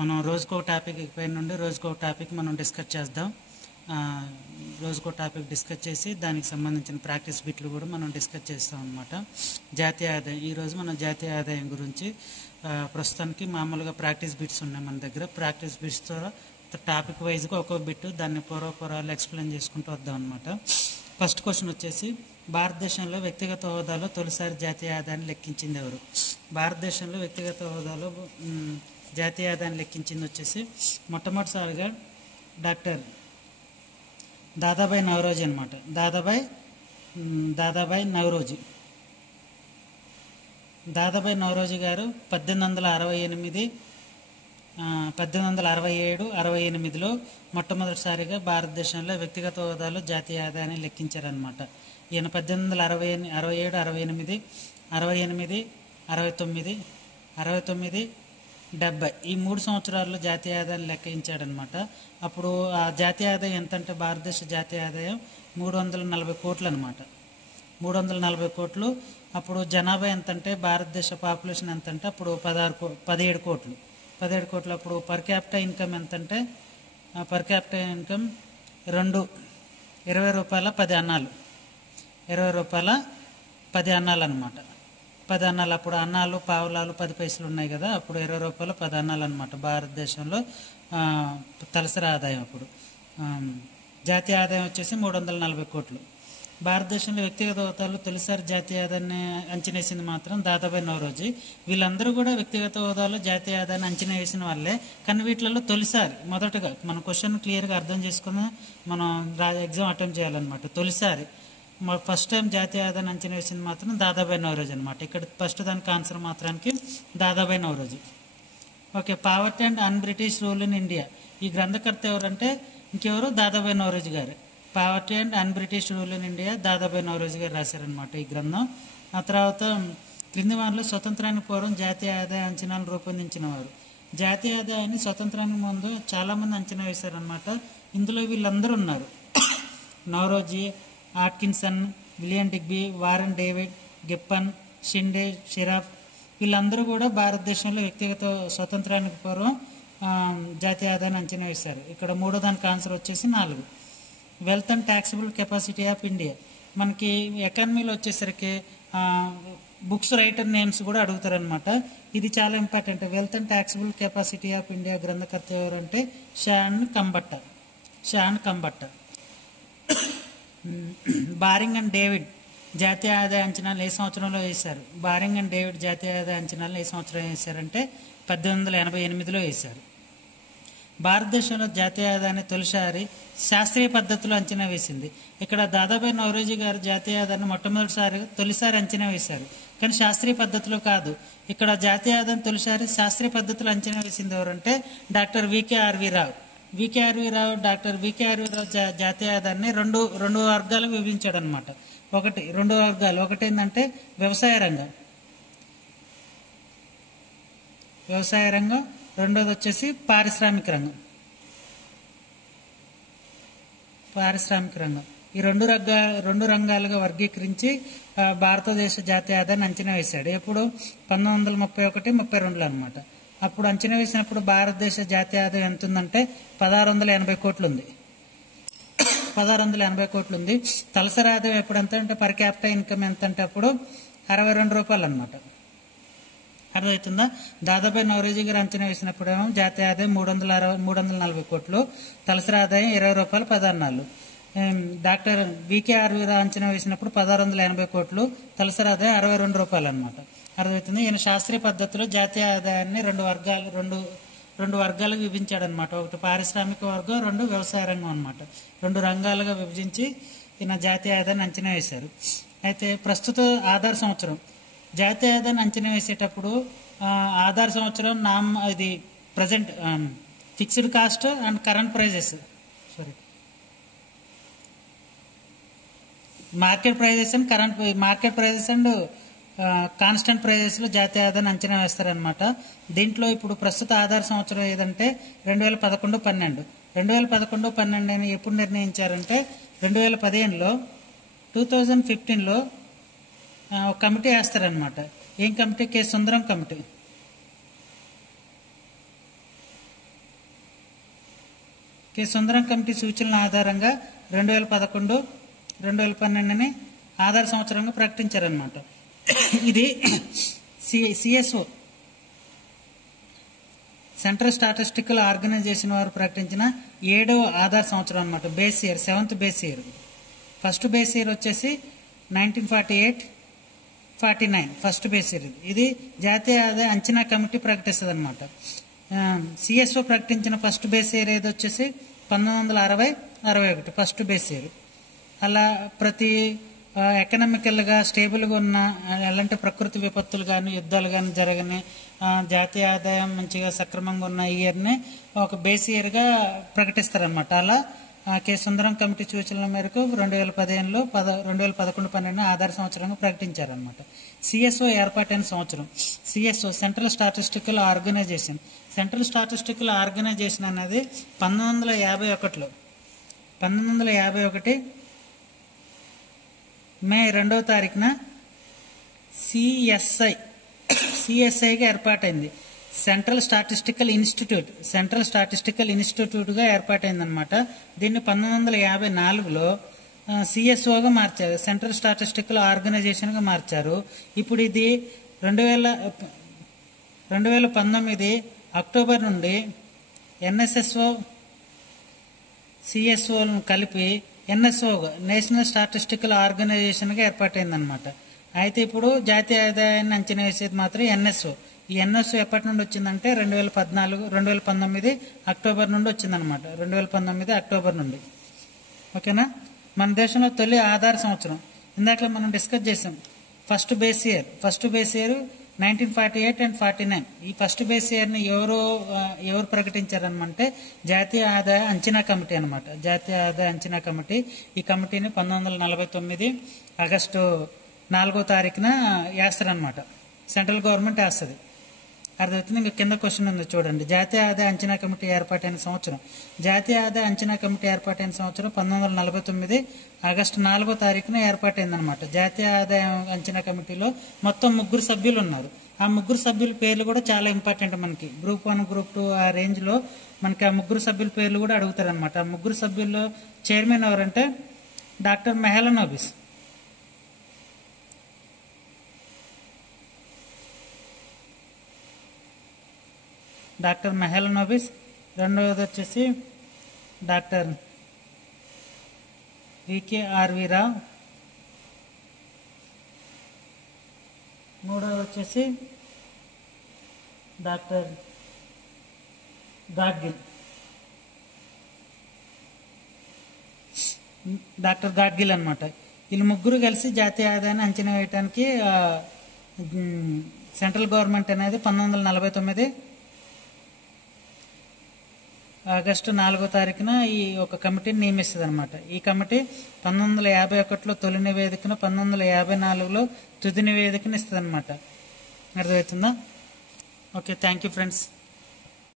మనం రోజుకో టాపిక్ పైన నుండి రోజుకో టాపిక్ మనం డిస్కస్ చేద్దాం. రోజుకో టాపిక్ డిస్కస్ చేసి దానికి సంబంధించిన ప్రాక్టీస్ బిట్లు కూడా మనం డిస్కస్ చేస్తాం అన్నమాట. జాతీయ ఆదాయం, ఈరోజు మనం జాతీయ ఆదాయం గురించి ప్రస్తుతానికి మామూలుగా ప్రాక్టీస్ బిట్స్ ఉన్నాయి మన దగ్గర. ప్రాక్టీస్ బిట్స్తో టాపిక్ వైజ్గా ఒక్కో బిట్టు దాన్ని పూర్వపరాలు ఎక్స్ప్లెయిన్ చేసుకుంటూ వద్దాం అనమాట. ఫస్ట్ క్వశ్చన్ వచ్చేసి, భారతదేశంలో వ్యక్తిగత హోదాలో తొలిసారి జాతీయ ఆదాయాన్ని లెక్కించింది ఎవరు? భారతదేశంలో వ్యక్తిగత హోదాలో జాతీయ ఆదాయాన్ని లెక్కించింది వచ్చేసి మొట్టమొదటిసారిగా డాక్టర్ దాదాబాయి నవరోజీ అనమాట. దాదాబాయి నవరోజీ గారు 1867-68లో మొట్టమొదటిసారిగా భారతదేశంలో వ్యక్తిగత హోదాలో జాతీయ ఆదాయాన్ని లెక్కించారనమాట. ఈయన 1867, 68, 69, 70 ఈ 3 సంవత్సరాల్లో జాతీయ ఆదాయాన్ని లెక్కించాడనమాట. అప్పుడు ఆ జాతీయ ఆదాయం ఎంతంటే భారతదేశ జాతీయ ఆదాయం 340 కోట్లు అనమాట. 340 కోట్లు. అప్పుడు జనాభా ఎంతంటే భారతదేశ పాపులేషన్ ఎంతంటే అప్పుడు 17 కోట్లు. అప్పుడు పర్ క్యాపిటల్ ఇన్కమ్ ఎంతంటే పర్ క్యాపిటల్ ఇన్కమ్ 20 రూపాయల 10 అన్నాలు. 20 రూపాయల 10 అన్నాలు అనమాట. 10 అన్నాలు. అప్పుడు అన్నాలు పావులాలు 10 పైసలు ఉన్నాయి కదా, అప్పుడు 20 రూపాయల 10 అన్నాలు అనమాట భారతదేశంలో తలసరి ఆదాయం. అప్పుడు జాతీయ ఆదాయం వచ్చేసి 340 కోట్లు. భారతదేశంలో వ్యక్తిగత హోదాలో తొలిసారి జాతీయ ఆదాయాన్ని అంచనా వేసింది మాత్రం దాదాబాయి నవరోజీ. వీళ్ళందరూ కూడా వ్యక్తిగత హోదాలో జాతీయ ఆదాయాన్ని అంచనా వేసిన వాళ్ళే, కానీ వీటిలలో తొలిసారి మొదటగా మన క్వశ్చన్ క్లియర్గా అర్థం చేసుకుని మనం ఎగ్జామ్ అటెంప్ట్ చేయాలన్నమాట. తొలిసారి ఫస్ట్ టైం జాతీయ ఆదాయాన్ని అంచనా వేసింది మాత్రం దాదాబాయి నవరోజీ అనమాట. ఇక్కడ ఫస్ట్ దానికి ఆన్సర్ మాత్రానికి Dadabhai Naoroji. Okay, poverty and an British rule in India. ఈ గ్రంథకర్త ఎవరంటే ఇంకెవరు? దాదాబాయి నవరోజీ గారు. Poverty and an British rule in India Dadabhai Naoroji గారు రాశారనమాట ఈ గ్రంథం. ఆ తర్వాత క్రింది వారిలో స్వతంత్రానికి పూర్వం జాతీయ ఆదాయ అంచనాలు రూపొందించిన వారు. జాతీయ ఆదాయాన్ని స్వతంత్రానికి ముందు చాలామంది అంచనా వేశారనమాట. ఇందులో వీళ్ళందరూ ఉన్నారు: Naoroji, Atkinson, William Digby, Warren David, గిప్పన్, షిండే, షిరాఫ్ వీళ్ళందరూ కూడా భారతదేశంలో వ్యక్తిగత స్వతంత్రానికి పూర్వం జాతీయ ఆదాయాన్ని అంచనా వేశారు. ఇక్కడ మూడో దానికి ఆన్సర్ వచ్చేసి 4. Wealth and taxable capacity of India. మనకి ఎకానమీలో వచ్చేసరికి బుక్స్ రైటర్ నేమ్స్ కూడా అడుగుతారనమాట. ఇది చాలా important. Wealth and taxable capacity of India గ్రంథకర్త ఎవరంటే షాన్ కంబట్ట. బారింగ్ అండ్ డేవిడ్ జాతీయ ఆదాయ అంచనాలు ఏ సంవత్సరంలో వేశారు? బారింగ్ అండ్ డేవిడ్ జాతీయ ఆదాయ అంచనాలు ఏ సంవత్సరం వేశారంటే 1888లో వేశారు. భారతదేశంలో జాతీయ ఆదాయాన్ని తొలిసారి శాస్త్రీయ పద్ధతిలో అంచనా వేసింది. ఇక్కడ దాదాబాయి నవరోజీ గారు జాతీయ ఆదాయాన్ని తొలిసారి అంచనా వేశారు, కానీ శాస్త్రీయ పద్ధతిలో కాదు. ఇక్కడ జాతీయ ఆదాయం తొలిసారి శాస్త్రీయ పద్ధతిలో అంచనా వేసింది ఎవరంటే డాక్టర్ వికేఆర్వి రావు. డాక్టర్ వికేఆర్వి రావు జాతీయ ఆదాయాన్ని రెండు వర్గాలకు విభజించాడు అనమాట. రెండు వర్గాలు. ఒకటి ఏంటంటే వ్యవసాయ రంగం, రెండోది వచ్చేసి పారిశ్రామిక రంగం. ఈ రెండు రంగాలుగా వర్గీకరించి భారతదేశ జాతీయ ఆదాయాన్ని అంచనా వేశాడు. ఎప్పుడు? 1931-32లో అనమాట. అప్పుడు అంచనా వేసినప్పుడు భారతదేశ జాతీయ ఆదాయం ఎంత ఉందంటే 1680 కోట్లు ఉంది. 1680 కోట్లు ఉంది. తలసరి ఆదాయం ఎప్పుడు ఎంత అంటే పర్ క్యాపిటల్ ఇన్కమ్ ఎంత అంటే అప్పుడు 62 రూపాయలు అనమాట. అర్థమవుతుందా? దాదాబాయి నవరోజీ గారు అంచనా వేసినప్పుడు ఏమో జాతీయ ఆదాయం 340 కోట్లు, తలసరి ఆదాయం 20 రూపాయలు 10 అన్నాలు. డాక్టర్ వికేఆర్వి రావు అంచనా వేసినప్పుడు 1680 కోట్లు, తలసరి ఆదాయం 62 రూపాయలు అనమాట. అర్థమవుతుంది. ఈయన శాస్త్రీయ పద్ధతిలో జాతీయ ఆదాయాన్ని రెండు వర్గాలుగా విభజించాడనమాట. ఒకటి పారిశ్రామిక వర్గం, 2 వ్యవసాయ రంగం అనమాట. 2 రంగాలుగా విభజించి ఈయన జాతీయ ఆదాయాన్ని అంచనా వేశారు. అయితే ప్రస్తుత ఆధార సంవత్సరం జాతీయ ఆదాయాన్ని అంచనా వేసేటప్పుడు ఆధార సంవత్సరం ఇది present fixed cost and current prices market prices and constant ప్రైజెస్లో జాతీయ ఆదాయాన్ని అంచనా వేస్తారనమాట. దీంట్లో ఇప్పుడు ప్రస్తుత ఆధార సంవత్సరం ఏదంటే 2011-12. 2011-12 అని ఎప్పుడు నిర్ణయించారంటే 2015లో ఒక కమిటీ వేస్తారనమాట. ఏం కమిటీ? కె. సుందరం కమిటీ. కె సుందరం కమిటీ సూచనల ఆధారంగా 2011, 2012ని ఆధార సంవత్సరంగా ప్రకటించారనమాట. ఇది సిఎస్ఓ సెంట్రల్ స్టాటిస్టికల్ ఆర్గనైజేషన్ వారు ప్రకటించిన 7వ ఆధార సంవత్సరం అనమాట. Base year, 7th base year. First base year వచ్చేసి 1948-49 ఫస్ట్ బేస్ ఇయర్. ఇది జాతీయ ఆదాయ అంచనా కమిటీ ప్రకటిస్తుంది అనమాట. సిఎస్ఓ ప్రకటించిన ఫస్ట్ బేస్ ఇయర్ ఏది వచ్చేసి 1960-61 ఫస్ట్ బేస్ ఇయర్. అలా ప్రతి ఎకనామికల్గా స్టేబుల్గా ఉన్న ఎలాంటి ప్రకృతి విపత్తులు కానీ యుద్ధాలు కానీ జరగని జాతీయ ఆదాయం మంచిగా సక్రమంగా ఉన్న ఇయర్ని ఒక బేస్ ఇయర్గా ప్రకటిస్తారనమాట. అలా కె సుందరం కమిటీ సూచనల మేరకు 2015లో 2011-12 ఆధార సంవత్సరంగా ప్రకటించారనమాట. సిఎస్ఓ ఏర్పాటైన సంవత్సరం. CSO central statistical organisation. Central statistical organisation అనేది 1951 మే 2వ తారీఖున సిఎస్ఐగా ఏర్పాటైంది. సెంట్రల్ స్టాటిస్టికల్ ఇన్స్టిట్యూట్గా ఏర్పాటైందనమాట. దీన్ని 1954లో సిఎస్ఓగా మార్చారు, సెంట్రల్ స్టాటిస్టికల్ ఆర్గనైజేషన్గా మార్చారు. ఇప్పుడు ఇది 2019 అక్టోబర్ నుండి ఎన్ఎస్ఎస్ఓ సిఎస్ఓలను కలిపి ఎన్ఎస్ఓగా నేషనల్ స్టాటిస్టికల్ ఆర్గనైజేషన్గా ఏర్పాటైందనమాట. అయితే ఇప్పుడు జాతీయ ఆదాయాన్ని అంచనా వేసేది మాత్రం ఎన్ఎస్ఓ. ఈ ఎన్ఎస్ఓ ఎప్పటి నుండి వచ్చిందంటే 2019 అక్టోబర్ నుండి వచ్చిందనమాట. 2019 అక్టోబర్ నుండి. ఓకేనా. మన దేశంలో తొలి ఆధార సంవత్సరం ఇందాక మనం డిస్కస్ చేసాం. First base year 1948 and 49. ఈ ఫస్ట్ బేస్ ఇయర్ని ఎవరు ప్రకటించారనమంటే జాతీయ ఆదాయ అంచనా కమిటీ అనమాట. జాతీయ ఆదాయ అంచనా కమిటీ. ఈ కమిటీని 1949 ఆగస్టు 4వ తారీఖున వేస్తారనమాట. సెంట్రల్ గవర్నమెంట్ వేస్తుంది. అర్థమవుతుంది. ఇంకా కింద క్వశ్చన్ ఉంది చూడండి. జాతీయ ఆదాయ అంచనా కమిటీ ఏర్పాటైన సంవత్సరం. జాతీయ ఆదాయ అంచనా కమిటీ ఏర్పాటైన సంవత్సరం 1949 ఆగస్టు 4వ తారీఖున ఏర్పాటైందనమాట. జాతీయ ఆదాయ అంచనా కమిటీలో మొత్తం 3 సభ్యులు ఉన్నారు. ఆ 3 సభ్యుల పేర్లు కూడా చాలా ఇంపార్టెంట్ మనకి. గ్రూప్ 1, గ్రూప్ 2 ఆ రేంజ్లో మనకి ఆ 3 సభ్యుల పేర్లు కూడా అడుగుతారనమాట. ఆ 3 సభ్యుల్లో చైర్మన్ ఎవరంటే డాక్టర్ మెహలనోబిస్. రెండవది వచ్చేసి డాక్టర్ వికే.ఆర్వి రావ్. మూడవది వచ్చేసి డాక్టర్ గాడ్గిల్ అనమాట. వీళ్ళు 3 కలిసి జాతీయ ఆదాయాన్ని అంచనా వేయడానికి సెంట్రల్ గవర్నమెంట్ అనేది 1949 ఆగస్టు 4వ తారీఖున ఈ ఒక కమిటీని నియమిస్తుంది అనమాట. ఈ కమిటీ 1951లో తొలి నివేదికను, 1954లో తుది నివేదికను ఇస్తుంది అనమాట. అర్థమవుతుందా? Okay, thank you friends.